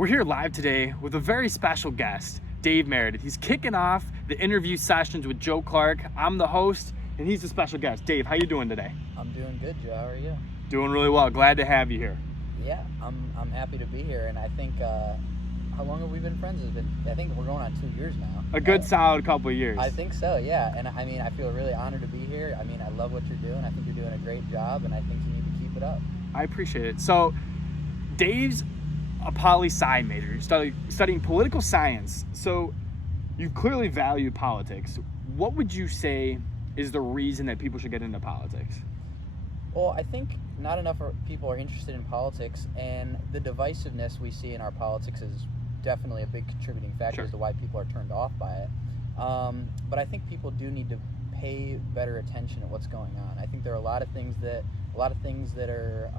We're here live today with a very special guest, Dave Meredith. He's kicking off the interview sessions with Joe Clark. I'm the host, and he's the special guest. Dave, how you doing today? I'm doing good, Joe. How are you? Doing really well. Glad to have you here. Yeah, I'm happy to be here, and I think how long have we been friends? I think we're going on 2 years now. A good solid couple of years. I think so, yeah. And I mean, I feel really honored to be here. I mean, I love what you're doing. I think you're doing a great job, and I think you need to keep it up. I appreciate it. So, Dave's a poli-sci major. You're studying political science. So, you clearly value politics. What would you say is the reason that people should get into politics? Well, I think not enough people are interested in politics, and the divisiveness we see in our politics is definitely a big contributing factor as to why people are turned off by it. But I think people do need to pay better attention at what's going on. I think there are a lot of things that are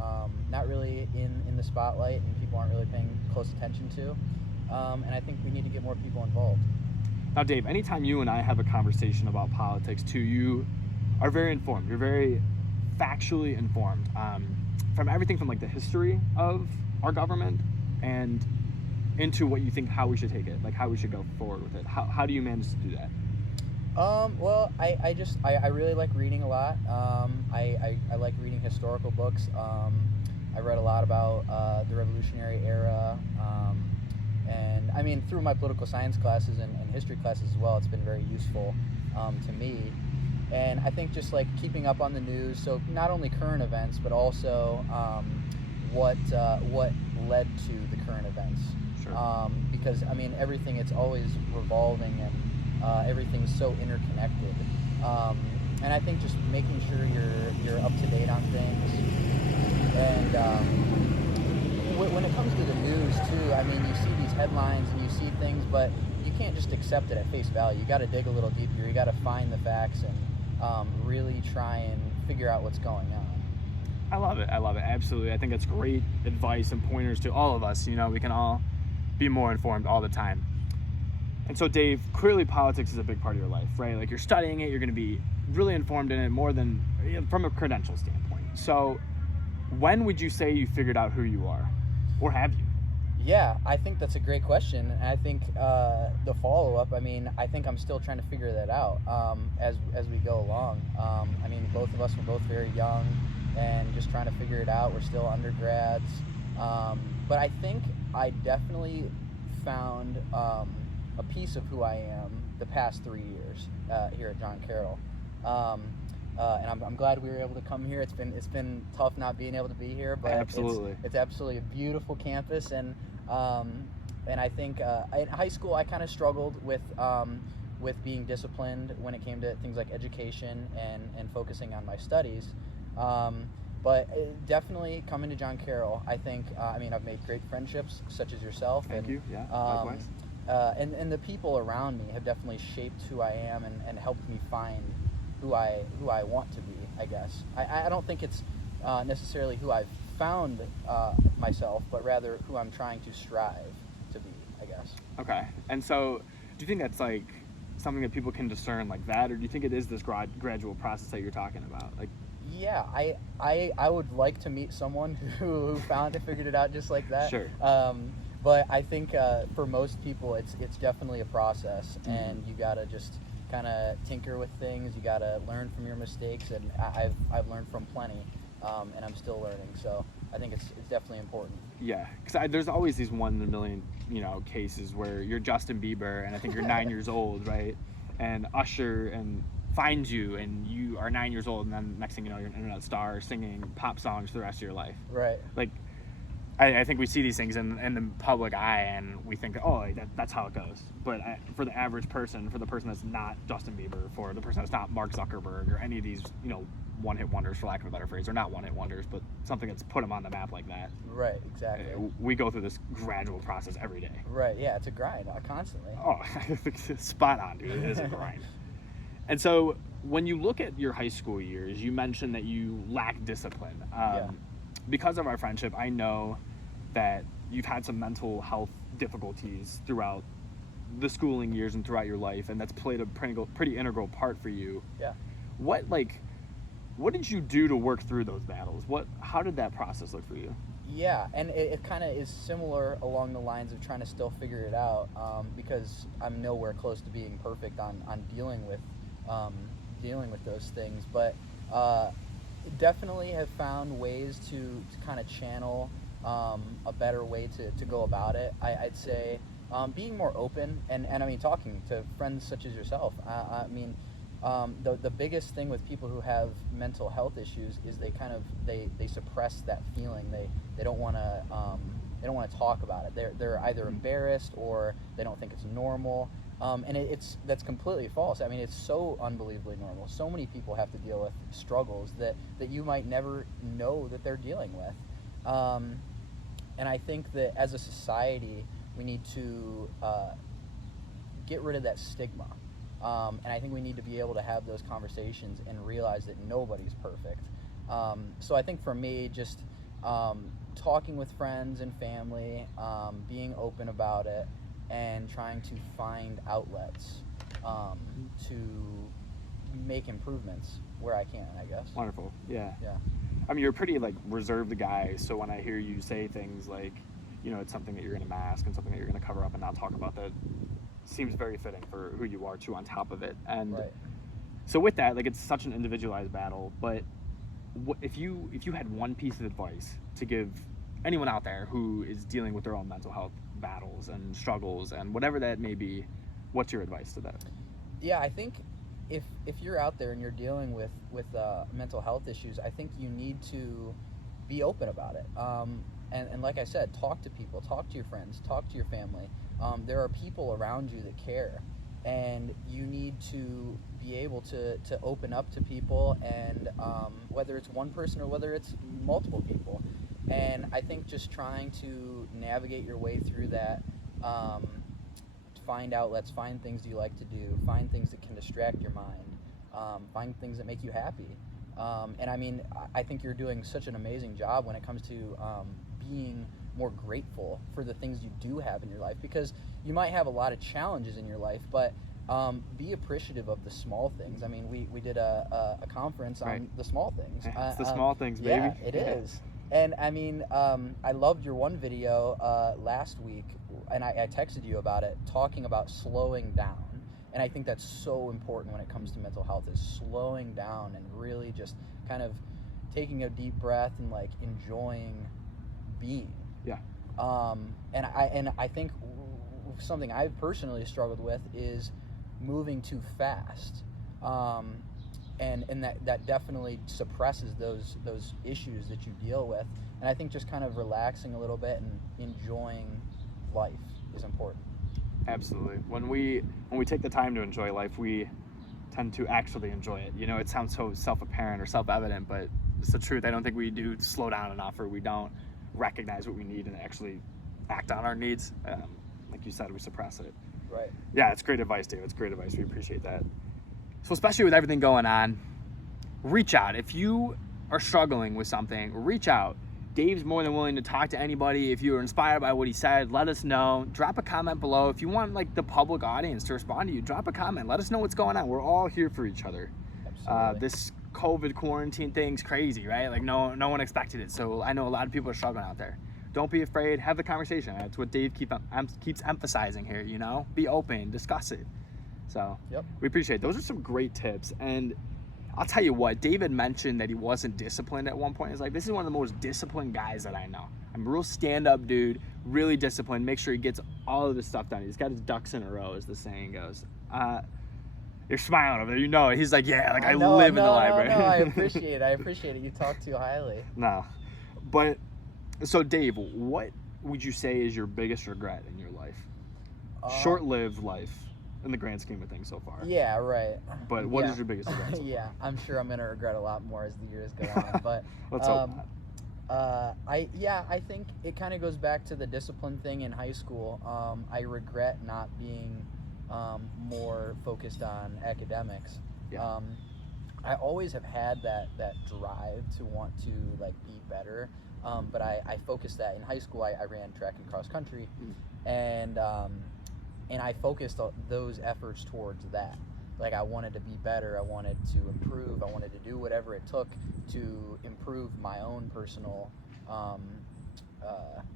not really in the spotlight, and people aren't really paying close attention to. And I think we need to get more people involved. Now, Dave, anytime you and I have a conversation about politics, too, you are very informed. You're very factually informed from everything from like the history of our government and into what you think how we should take it, like how we should go forward with it. How do you manage to do that? Well, I really like reading a lot. I like reading historical books. I read a lot about the Revolutionary era, and I mean through my political science classes and history classes as well, it's been very useful to me. And I think just like keeping up on the news, so not only current events, but also what led to the current events. Sure. Because I mean everything, it's always revolving, and everything's so interconnected. And I think just making sure you're up to date on things. And when it comes to the news too, I mean you see these headlines and you see things, but you can't just accept it at face value. You got to dig a little deeper. You got to find the facts and really try and figure out what's going on. I love it. Absolutely. I think that's great advice and pointers to all of us. You know, we can all be more informed all the time. And so, Dave, clearly politics is a big part of your life, right? Like you're studying it, you're going to be really informed in it more than from a credential standpoint. So when would you say you figured out who you are, or have you? Yeah, I think that's a great question. And I think the follow-up, I mean, I think I'm still trying to figure that out as we go along. I mean, both of us were both very young and just trying to figure it out. We're still undergrads. But I think I definitely found a piece of who I am the past 3 years here at John Carroll. And I'm glad we were able to come here. It's been tough not being able to be here, but absolutely. It's absolutely a beautiful campus, and I think in high school I kind of struggled with being disciplined when it came to things like education and focusing on my studies. But definitely coming to John Carroll, I think I mean I've made great friendships such as yourself. Thank you. Yeah, likewise. And the people around me have definitely shaped who I am and helped me find who I want to be, I guess. I don't think it's necessarily who I've found myself, but rather who I'm trying to strive to be, I guess. Okay. And so do you think that's like something that people can discern like that, or do you think it is this gradual process that you're talking about? Like, yeah, I would like to meet someone who found it, figured it out just like that. Sure. But I think for most people, it's definitely a process, and you gotta just kind of tinker with things. You gotta learn from your mistakes, and I've learned from plenty, and I'm still learning. So I think it's definitely important. Yeah, because there's always these 1 in a million, cases where you're Justin Bieber, and I think you're 9 years old, right? And Usher finds you, and you are 9 years old, and then next thing you know, you're an internet star singing pop songs for the rest of your life. Right. Like, I think we see these things in the public eye, and we think, oh, that's how it goes. But for the average person, for the person that's not Justin Bieber, for the person that's not Mark Zuckerberg, or any of these, one-hit wonders, for lack of a better phrase, or not one-hit wonders, but something that's put them on the map like that. Right, exactly. We go through this gradual process every day. Right, yeah, it's a grind, constantly. Oh, spot on, dude. It is a grind. And so when you look at your high school years, you mentioned that you lack discipline. Yeah. Because of our friendship, I know that you've had some mental health difficulties throughout the schooling years and throughout your life, and that's played a pretty integral part for you. Yeah. What did you do to work through those battles? How did that process look for you? Yeah, and it kind of is similar along the lines of trying to still figure it out, because I'm nowhere close to being perfect on um, dealing with those things. But definitely have found ways to kind of channel a better way to go about it. I'd say being more open, and I mean talking to friends such as yourself. I mean, the biggest thing with people who have mental health issues is they suppress that feeling. They don't want to they don't want to talk about it. They're either embarrassed or they don't think it's normal. And that's completely false. I mean, it's so unbelievably normal. So many people have to deal with struggles that you might never know that they're dealing with. And I think that as a society, we need to get rid of that stigma. And I think we need to be able to have those conversations and realize that nobody's perfect. So I think for me, just talking with friends and family, being open about it, and trying to find outlets to make improvements where I can, I guess. Wonderful. Yeah. Yeah. I mean, you're a pretty like reserved guy, so when I hear you say things like, you know, it's something that you're going to mask and something that you're going to cover up and not talk about, that seems very fitting for who you are too, on top of it. And Right. so with that, like, it's such an individualized battle, but if you had one piece of advice to give anyone out there who is dealing with their own mental health battles and struggles and whatever that may be, what's your advice to that? Yeah, I think if you're out there and you're dealing with mental health issues, I think you need to be open about it. And like I said, talk to people, talk to your friends, talk to your family. There are people around you that care, and you need to be able to open up to people, and whether it's one person or whether it's multiple people. And I think just trying to navigate your way through that, find outlets, find things you like to do, find things that can distract your mind, find things that make you happy. And I mean, I think you're doing such an amazing job when it comes to being more grateful for the things you do have in your life, because you might have a lot of challenges in your life, but be appreciative of the small things. I mean, we did a conference on Right. the small things. It's the small things, baby. Yeah, it is. And I mean, I loved your one video last week, and I texted you about it, talking about slowing down. And I think that's so important when it comes to mental health, is slowing down and really just kind of taking a deep breath and like enjoying being. Yeah. And I think something I've personally struggled with is moving too fast. And that definitely suppresses those issues that you deal with. And I think just kind of relaxing a little bit and enjoying life is important. Absolutely. When we take the time to enjoy life, we tend to actually enjoy it. You know, it sounds so self-apparent or self-evident, but it's the truth. I don't think we do slow down enough, or we don't recognize what we need and actually act on our needs. Like you said, we suppress it. Right. Yeah, it's great advice, Dave. It's great advice. We appreciate that. So especially with everything going on, reach out. If you are struggling with something, reach out. Dave's more than willing to talk to anybody. If you were inspired by what he said, let us know. Drop a comment below. If you want like the public audience to respond to you, drop a comment. Let us know what's going on. We're all here for each other. Absolutely. This COVID quarantine thing's crazy, right? Like no one expected it. So I know a lot of people are struggling out there. Don't be afraid. Have the conversation. That's what Dave keeps emphasizing here, you know? Be open. Discuss it. So Yep. we appreciate it. Those are some great tips. And I'll tell you what, David mentioned that he wasn't disciplined at one point. He's like, this is one of the most disciplined guys that I know. I'm a real stand-up dude, really disciplined, make sure he gets all of this stuff done. He's got his ducks in a row, as the saying goes. You're smiling over there, you know it. He's like, yeah, like I live in the library. No, I appreciate it. You talk too highly. No. But, so Dave, what would you say is your biggest regret in your life? Short-lived life. In the grand scheme of things so far. Yeah, right. But what is your biggest regret? So Yeah, I'm sure I'm gonna regret a lot more as the years go on. But let's hope not. I think it kind of goes back to the discipline thing in high school. I regret not being more focused on academics. Yeah. I always have had that drive to want to like be better, but I focused that in high school. I ran track and cross country, and I focused those efforts towards that. Like I wanted to be better, I wanted to improve, I wanted to do whatever it took to improve my own personal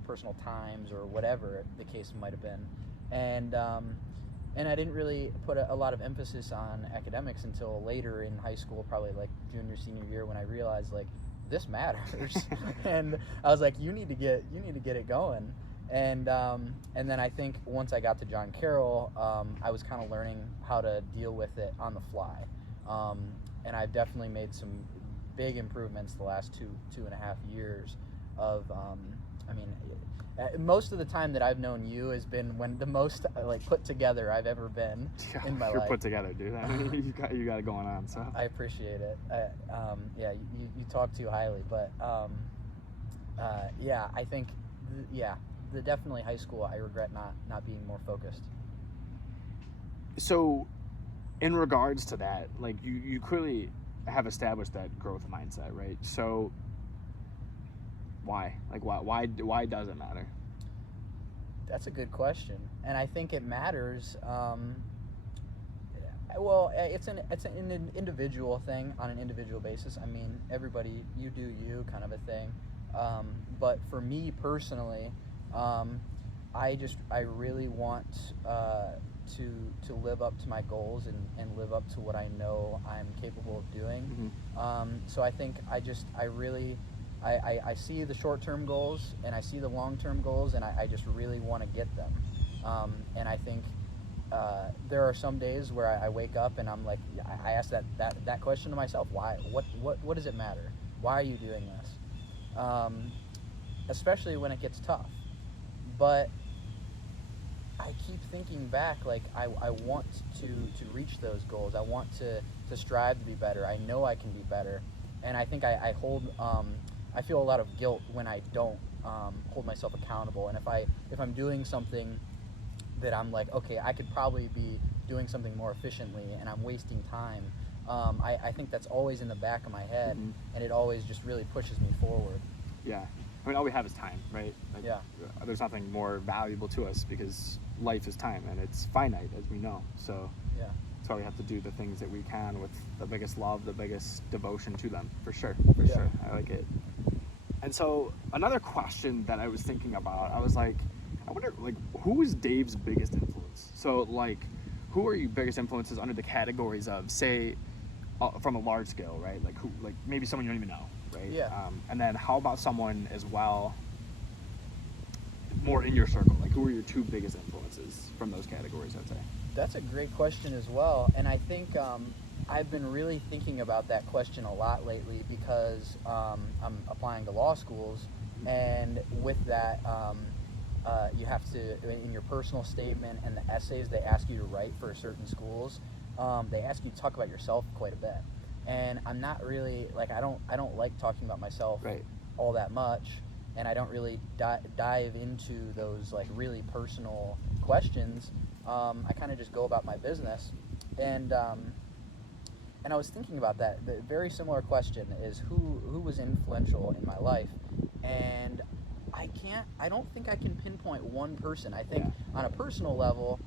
personal times or whatever the case might have been, and I didn't really put a lot of emphasis on academics until later in high school, probably like junior senior year, when I realized like this matters, and I was like, you need to get it going. And then I think once I got to John Carroll, I was kind of learning how to deal with it on the fly, and I've definitely made some big improvements the last two and a half years. Most of the time that I've known you has been when the most like put together I've ever been in my You're life. put together, dude. I mean, you got it going on. So I appreciate it. You talk too highly, but I think definitely high school. I regret not being more focused. So, in regards to that, like you clearly have established that growth mindset, right? So, why? Like, why does it matter? That's a good question, and I think it matters. Well, it's an individual thing on an individual basis. I mean, everybody, you do you kind of a thing. But for me personally, I really want to live up to my goals and live up to what I know I'm capable of doing. Mm-hmm. So I think I see the short-term goals and I see the long-term goals, and I just really want to get them. And I think there are some days where I wake up and I'm like, I ask that question to myself: why? What does it matter? Why are you doing this? Especially when it gets tough. But I keep thinking back, like I want to reach those goals. I want to strive to be better. I know I can be better, and I think I feel a lot of guilt when I don't hold myself accountable. And if I'm doing something that I'm like, okay, I could probably be doing something more efficiently, and I'm wasting time. I think that's always in the back of my head, Mm-hmm. and it always just really pushes me forward. Yeah. I mean, all we have is time, right? Like, Yeah. There's nothing more valuable to us because life is time and it's finite, as we know. So Yeah. that's why we have to do the things that we can with the biggest love, the biggest devotion to them, for sure. Yeah. Sure. I like it. And so another question that I was thinking about, I was like, I wonder, like, who is Dave's biggest influence? So, like, who are your biggest influences under the categories of, say, from a large scale, right? Like, who, like maybe someone you don't even know, right? Yeah. And then how about someone as well, more in your circle? Like, who are your two biggest influences from those categories, I'd say? That's a great question as well, and I think I've been really thinking about that question a lot lately because I'm applying to law schools, and with that, you have to, in your personal statement and the essays they ask you to write for certain schools, they ask you to talk about yourself quite a bit, and I'm not really like I don't like talking about myself Right. all that much, and I don't really dive into those like really personal questions. I kind of just go about my business, and I was thinking about that. The very similar question is who was influential in my life, and I don't think I can pinpoint one person. I think on a personal level,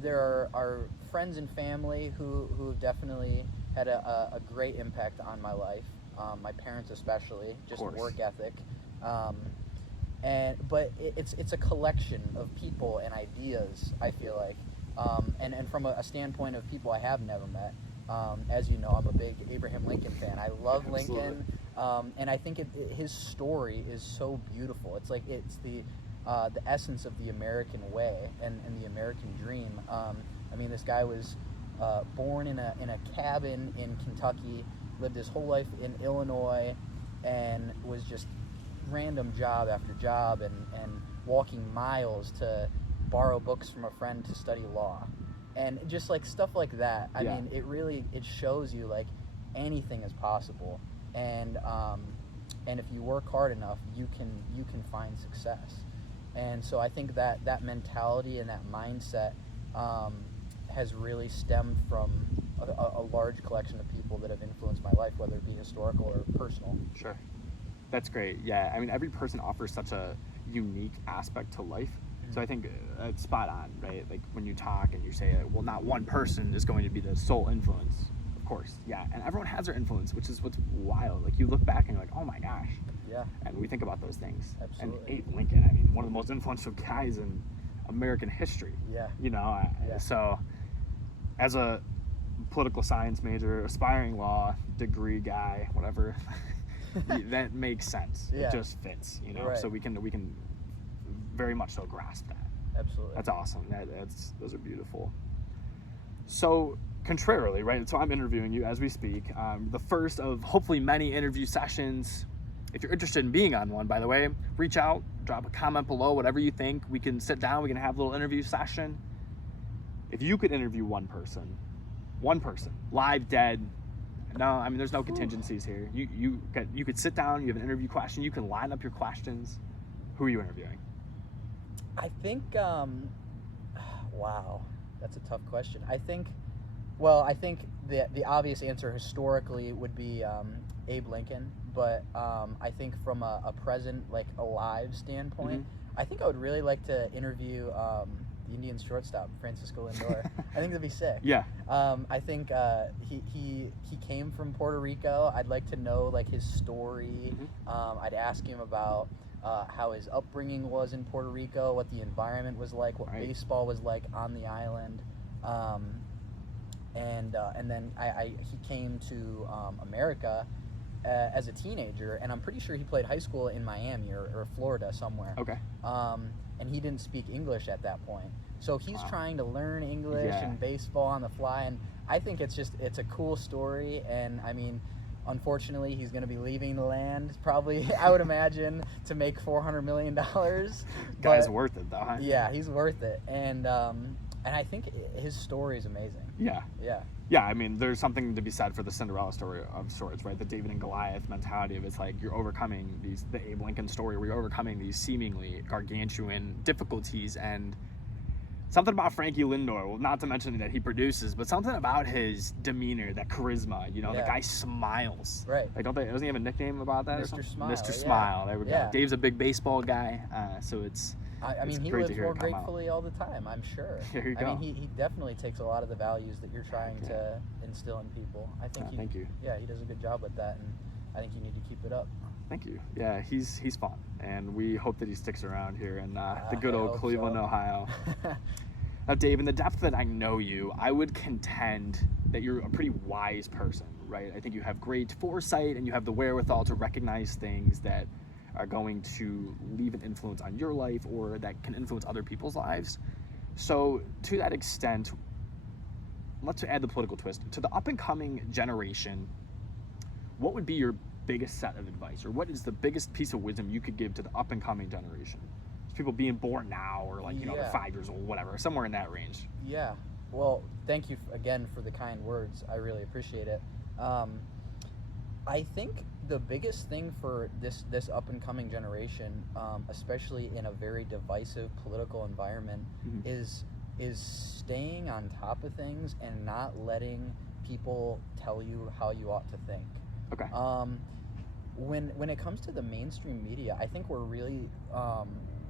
there are friends and family who definitely had a great impact on my life. My parents especially, just work ethic. But it's a collection of people and ideas, I feel like, and from a standpoint of people I have never met. As you know, I'm a big Abraham Lincoln fan. I love Lincoln, and I think his story is so beautiful. It's like it's the essence of the American way and the American dream. I mean, this guy was born in a cabin in Kentucky, lived his whole life in Illinois, and was just random job after job and walking miles to borrow books from a friend to study law, and just like stuff like that. I mean, it shows you like anything is possible, and if you work hard enough, you can find success. And so I think that mentality and that mindset has really stemmed from a large collection of people that have influenced my life, whether it be historical or personal. Sure. That's great. Yeah, I mean, every person offers such a unique aspect to life. Mm-hmm. So I think it's spot on, right? Like when you talk and you say, well, not one person is going to be the sole influence. Of course, yeah. And everyone has their influence, which is what's wild. Like, you look back and you're like, oh my gosh. Yeah. And we think about those things. Absolutely. And Abe Lincoln, I mean, one of the most influential guys in American history. Yeah. You know, Yeah. so as a political science major, aspiring law degree guy, whatever, that makes sense. Yeah. It just fits, you know. Right. So we can very much so grasp that. Absolutely. That's awesome. Those are beautiful. So contrarily, right? So I'm interviewing you as we speak. The first of hopefully many interview sessions. If you're interested in being on one, by the way, reach out, drop a comment below, whatever you think. We can sit down, we can have a little interview session. If you could interview one person, live, dead, no, I mean, there's no contingencies here. You could sit down, you have an interview question, you can line up your questions. Who are you interviewing? I think, wow, that's a tough question. I think the obvious answer historically would be Abe Lincoln, but I think from a present, like, alive standpoint, I think I would really like to interview the Indians shortstop, Francisco Lindor. I think that'd be sick. Yeah. I think he came from Puerto Rico. I'd like to know, like, his story. I'd ask him about how his upbringing was in Puerto Rico, what the environment was like, what baseball was like on the island, and then he came to America as a teenager, and I'm pretty sure he played high school in Miami or Florida somewhere. Okay. And he didn't speak English at that point, so he's trying to learn English and baseball on the fly, and I think it's a cool story. And I mean, unfortunately, he's going to be leaving the land, probably, I would imagine, to make $400 million. Guy's worth it, though, huh? Yeah, he's worth it. And I think his story is amazing. Yeah. Yeah. Yeah, I mean, there's something to be said for the Cinderella story of sorts, right? The David and Goliath mentality of it's like you're overcoming the Abe Lincoln story where you're overcoming these seemingly gargantuan difficulties, and something about Frankie Lindor, well, not to mention that he produces, but something about his demeanor, that charisma, you know, the guy smiles. Right. Like, doesn't he have a nickname about that? Mr. Smile. Mr. Smile, there we go. Dave's a big baseball guy, so it's I mean, he lives more gratefully all the time, I'm sure. There you go. I mean, he definitely takes a lot of the values that you're trying to instill in people. I think thank you. Yeah, he does a good job with that, and I think you need to keep it up. Thank you. Yeah, he's fun, and we hope that he sticks around here in the good old Cleveland, Ohio. Now, Dave, in the depth that I know you, I would contend that you're a pretty wise person, right? I think you have great foresight, and you have the wherewithal to recognize things that are going to leave an influence on your life or that can influence other people's lives. So to that extent, let's add the political twist. To the up-and-coming generation, what would be your biggest set of advice, or what is the biggest piece of wisdom you could give to the up-and-coming generation? People being born now, or like, you know, they're 5 years old, whatever, somewhere in that range. Yeah. Well, thank you again for the kind words. I really appreciate it. I think the biggest thing for this up-and-coming generation, especially in a very divisive political environment, is staying on top of things and not letting people tell you how you ought to think. Okay. When it comes to the mainstream media, I think we're really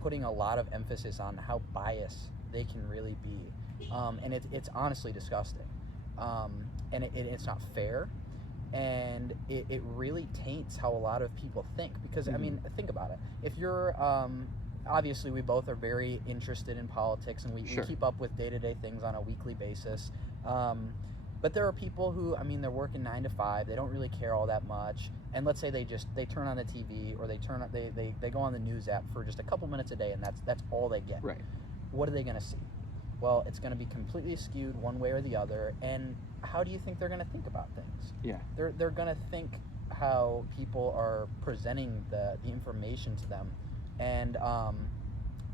putting a lot of emphasis on how biased they can really be, and it's honestly disgusting, and it's not fair. And it really taints how a lot of people think, because I mean, think about it. If you're obviously, we both are very interested in politics, and we keep up with day-to-day things on a weekly basis, but there are people who, I mean, they're working 9 to 5, they don't really care all that much, and let's say they turn on the TV, or they go on the news app for just a couple minutes a day, and that's all they get. Right. What are they going to see? Well, it's going to be completely skewed one way or the other, and how do you think they're going to think about things? Yeah. They're going to think how people are presenting the information to them, and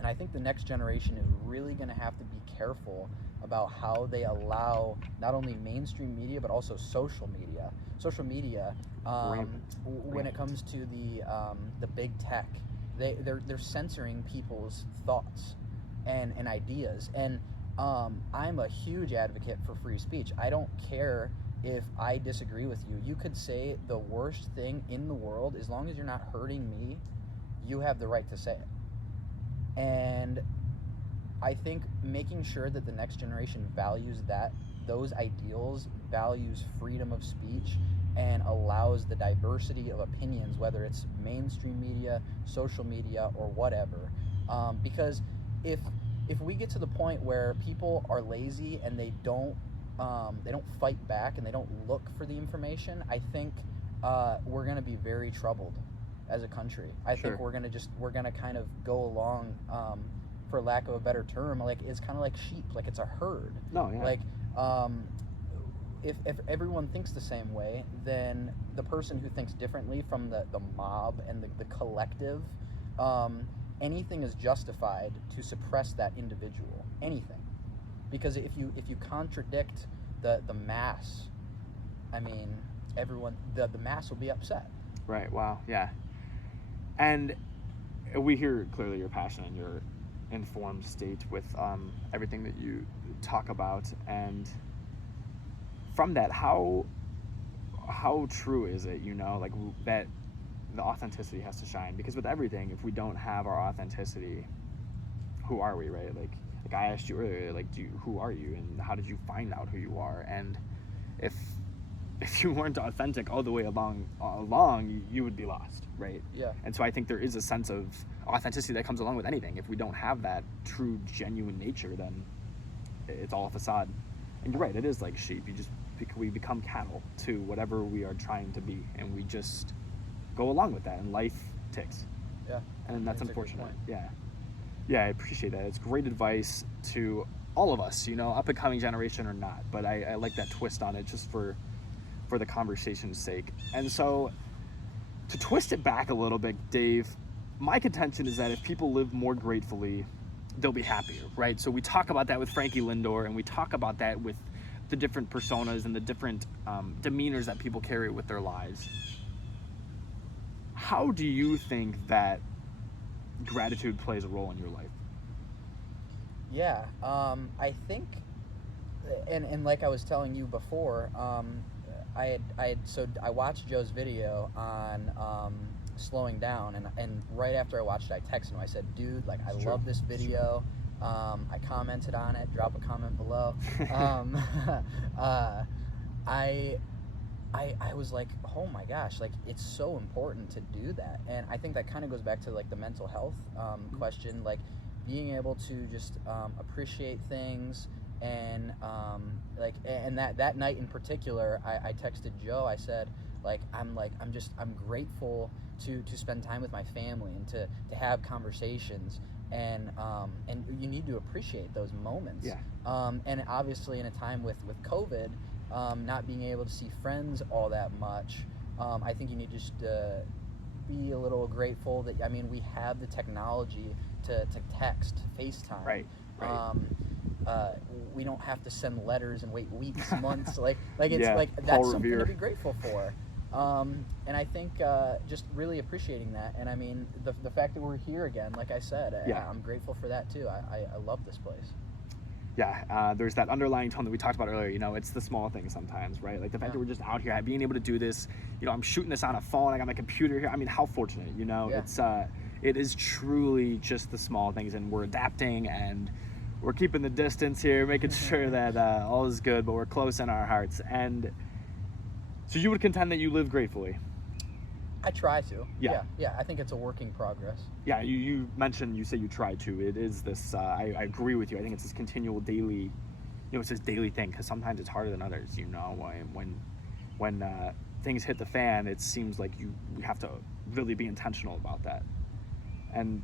I think the next generation is really going to have to be careful about how they allow not only mainstream media but also social media. Social media, when it comes to the big tech, they're censoring people's thoughts and ideas. And I'm a huge advocate for free speech. I don't care if I disagree with you. You could say the worst thing in the world, as long as you're not hurting me, you have the right to say it. And I think making sure that the next generation values that those ideals values freedom of speech and allows the diversity of opinions, whether it's mainstream media, social media, or whatever. Because if we get to the point where people are lazy and they don't fight back and they don't look for the information, I think we're going to be very troubled as a country. I think we're going to kind of go along, for lack of a better term, like it's kind of like sheep, like it's a herd. No, yeah. Like if everyone thinks the same way, then the person who thinks differently from the mob and the collective, anything is justified to suppress that individual. Anything. Because if you contradict the mass, I mean, everyone, the mass will be upset. Right. Wow. Yeah. And we hear clearly your passion and your informed state with everything that you talk about. And from that, how true is it, like that the authenticity has to shine? Because with everything, if we don't have our authenticity, who are we, right? Like I asked you earlier, like, who are you, and how did you find out who you are? And if you weren't authentic all the way along, you would be lost, right? Yeah. And so I think there is a sense of authenticity that comes along with anything. If we don't have that true, genuine nature, then it's all a facade. And you're right, it is like sheep. We become cattle to whatever we are trying to be, and we just go along with that, and life ticks. Yeah. And that's unfortunate. Yeah, I appreciate that. It's great advice to all of us, up and coming generation or not. But I like that twist on it, just for the conversation's sake. And so, to twist it back a little bit, Dave, my contention is that if people live more gratefully, they'll be happier, right? So we talk about that with Frankie Lindor, and we talk about that with the different personas and the different demeanors that people carry with their lives. How do you think that gratitude plays a role in your life? Yeah, I think, and like I was telling you before, I watched Joe's video on slowing down, and right after I watched it, I texted him. I said, dude, like, I love this video. I commented on it. Drop a comment below. I was like, oh my gosh, like, it's so important to do that. And I think that kind of goes back to like the mental health question, like being able to just appreciate things. And and that night in particular, I texted Joe. I said, I'm grateful to spend time with my family and to have conversations, and you need to appreciate those moments. Yeah. And obviously in a time with COVID, not being able to see friends all that much, I think you need to just be a little grateful that, I mean, we have the technology to text, FaceTime. Right. We don't have to send letters and wait weeks, months. Like it's yeah, like that's something Revere. to be grateful for. And I think just really appreciating that. And I mean, the fact that we're here again, like I said, I'm grateful for that too. I love this place. Yeah, there's that underlying tone that we talked about earlier. It's the small things sometimes, right? Like the fact that we're just out here, being able to do this. I'm shooting this on a phone. I got my computer here. I mean, how fortunate, Yeah. It is truly just the small things, and we're adapting, and we're keeping the distance here, making sure that all is good, but we're close in our hearts. And so you would contend that you live gratefully? I try to. Yeah. I think it's a work in progress. Yeah, you mentioned, you say you try to. It is this, I agree with you. I think it's this continual daily, it's this daily thing, because sometimes it's harder than others, when things hit the fan, it seems like we have to really be intentional about that. And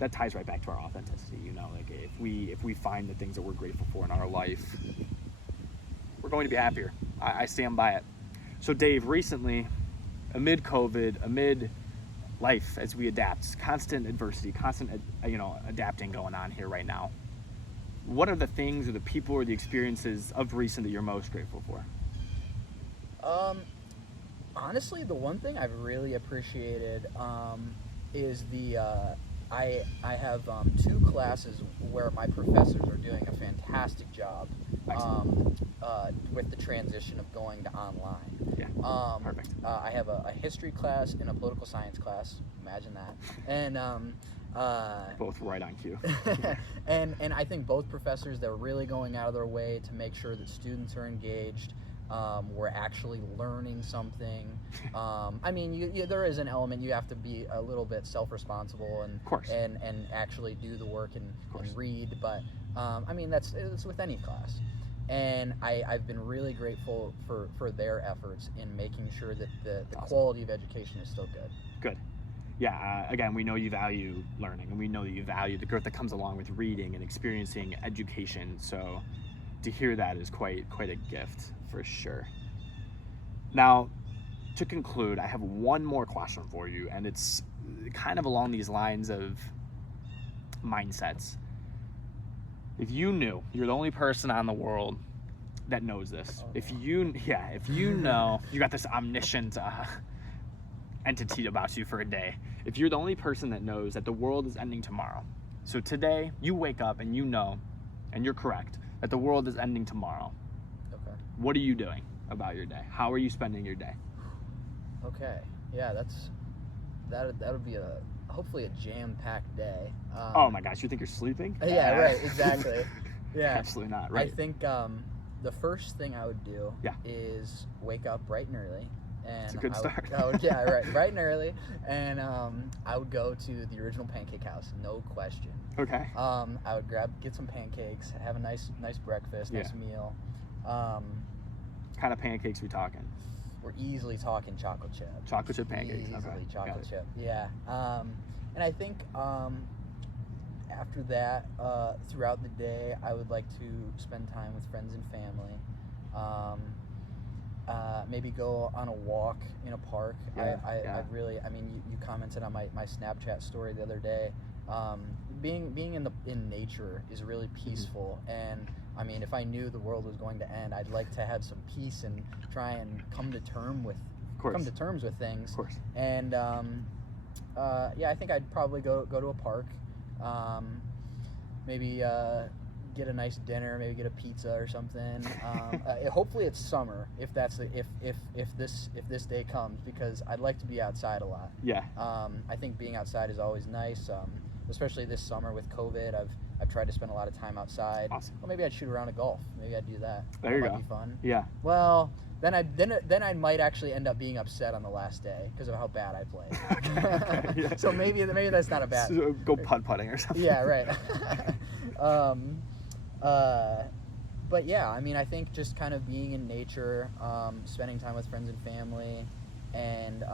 that ties right back to our authenticity, like if we find the things that we're grateful for in our life, we're going to be happier. I stand by it. So Dave, recently, amid COVID, amid life as we adapt, constant adversity, constant adapting going on here right now, what are the things or the people or the experiences of recent that you're most grateful for? Honestly, the one thing I've really appreciated is I have 2 classes where my professors are doing a fantastic job with the transition of going to online. Yeah, perfect. I have a history class and a political science class. Imagine that. And Both right on cue. and I think both professors, they're really going out of their way to make sure that students are engaged. We're actually learning something. I mean, there is an element you have to be a little bit self-responsible and Of course. and actually do the work and read. But I mean, it's with any class. And I've been really grateful for their efforts in making sure that the Awesome. quality of education is still good. Good. Yeah, again, we know you value learning, and we know that you value the growth that comes along with reading and experiencing education. So to hear that is quite a gift for sure. Now, to conclude, I have one more question for you, and it's kind of along these lines of mindsets. If you knew you're the only person on the world that knows this, if you know you got this omniscient entity about you for a day, if you're the only person that knows that the world is ending tomorrow, so today you wake up and you know, and you're correct, that the world is ending tomorrow, Okay. what are you doing about your day? How are you spending your day? Okay. Yeah, that would be hopefully a jam-packed day. Oh my gosh, you think you're sleeping? Yeah, right, exactly. Yeah. Absolutely not, right? I think the first thing I would do is wake up bright and early. And It's a good start. Bright and early. And I would go to the original Pancake House, no question. Okay. I would get some pancakes, have a nice breakfast, nice meal. Kind of pancakes we talking? We're easily talking chocolate chip. Chocolate chip pancakes. Easily Okay. chocolate chip. Yeah. And I think after that, throughout the day, I would like to spend time with friends and family. Maybe go on a walk in a park. I really, I mean, you commented on my Snapchat story the other day. Being in nature is really peaceful, and I mean, if I knew the world was going to end, I'd like to have some peace and try and come to terms with things. Of course. And I think I'd probably go to a park. Maybe get a nice dinner, maybe get a pizza or something. Hopefully it's summer if this day comes, because I'd like to be outside a lot. Yeah. I think being outside is always nice, especially this summer with COVID. I've tried to spend a lot of time outside. Awesome. Well, maybe I'd shoot around a golf. Maybe I'd do that. There you that go. might be fun. Yeah. Well, then I might actually end up being upset on the last day because of how bad I played. Okay, yeah. So maybe that's not a bad. So go putt-putting or something. Yeah, right. But yeah, I mean, I think just kind of being in nature, spending time with friends and family, and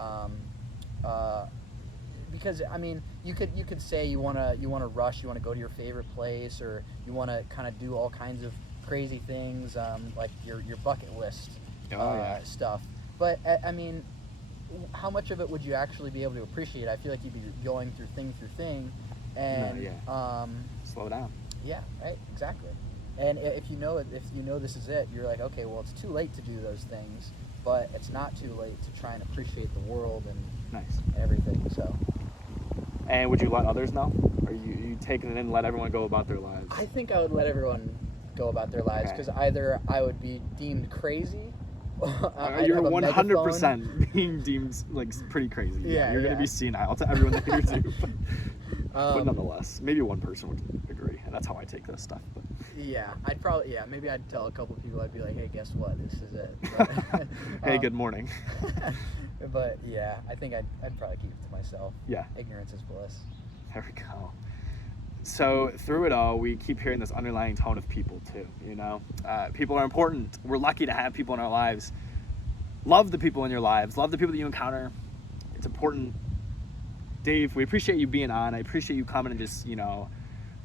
because I mean, you could say you wanna rush, you wanna go to your favorite place, or you wanna kind of do all kinds of crazy things, like your bucket list stuff. But I mean, how much of it would you actually be able to appreciate? I feel like you'd be going through thing, and slow down. Yeah, right, exactly. And if you know this is it, you're like, okay, well, it's too late to do those things, but it's not too late to try and appreciate the world and everything. So. And would you let others know? Or you taking it in and let everyone go about their lives? I think I would let everyone go about their lives, because either I would be deemed crazy. You're 100% being deemed like pretty crazy. Yeah, you're gonna be senile to everyone that hears you. But nonetheless, maybe one person would agree, and that's how I take this stuff. But. Yeah, maybe I'd tell a couple people. I'd be like, hey, guess what? This is it. But, hey, good morning. But yeah, I think I'd probably keep it to myself. Yeah. Ignorance is bliss. There we go. So through it all, we keep hearing this underlying tone of people too. You know, people are important. We're lucky to have people in our lives. Love the people in your lives. Love the people that you encounter. It's important. Dave, we appreciate you being on. I appreciate you coming and just,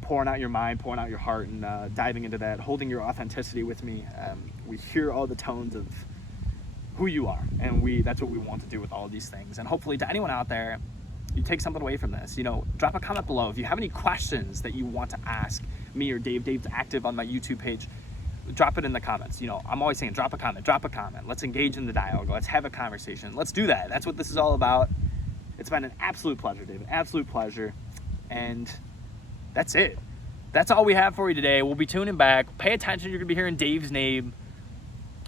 pouring out your mind, pouring out your heart, and diving into that, holding your authenticity with me. We hear all the tones of who you are, and that's what we want to do with all of these things. And hopefully to anyone out there, you take something away from this. Drop a comment below. If you have any questions that you want to ask me or Dave, Dave's active on my YouTube page, drop it in the comments. I'm always saying drop a comment. Let's engage in the dialogue. Let's have a conversation. Let's do that. That's what this is all about. It's been an absolute pleasure, Dave. An absolute pleasure. And that's it. That's all we have for you today. We'll be tuning back. Pay attention. You're going to be hearing Dave's name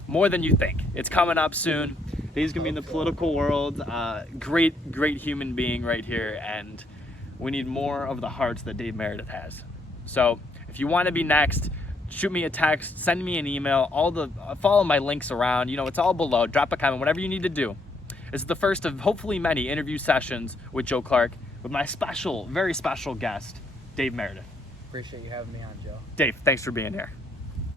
more than you think. It's coming up soon. Dave's going to be in the political world. Great human being right here. And We need more of the hearts that Dave Meredith has. So if you want to be next, shoot me a text, send me an email, follow my links around. You know, it's all below. Drop a comment, whatever you need to do. This is the first of hopefully many interview sessions with Joe Clark with my special, very special guest, Dave Meredith. Appreciate you having me on, Joe. Dave, thanks for being here.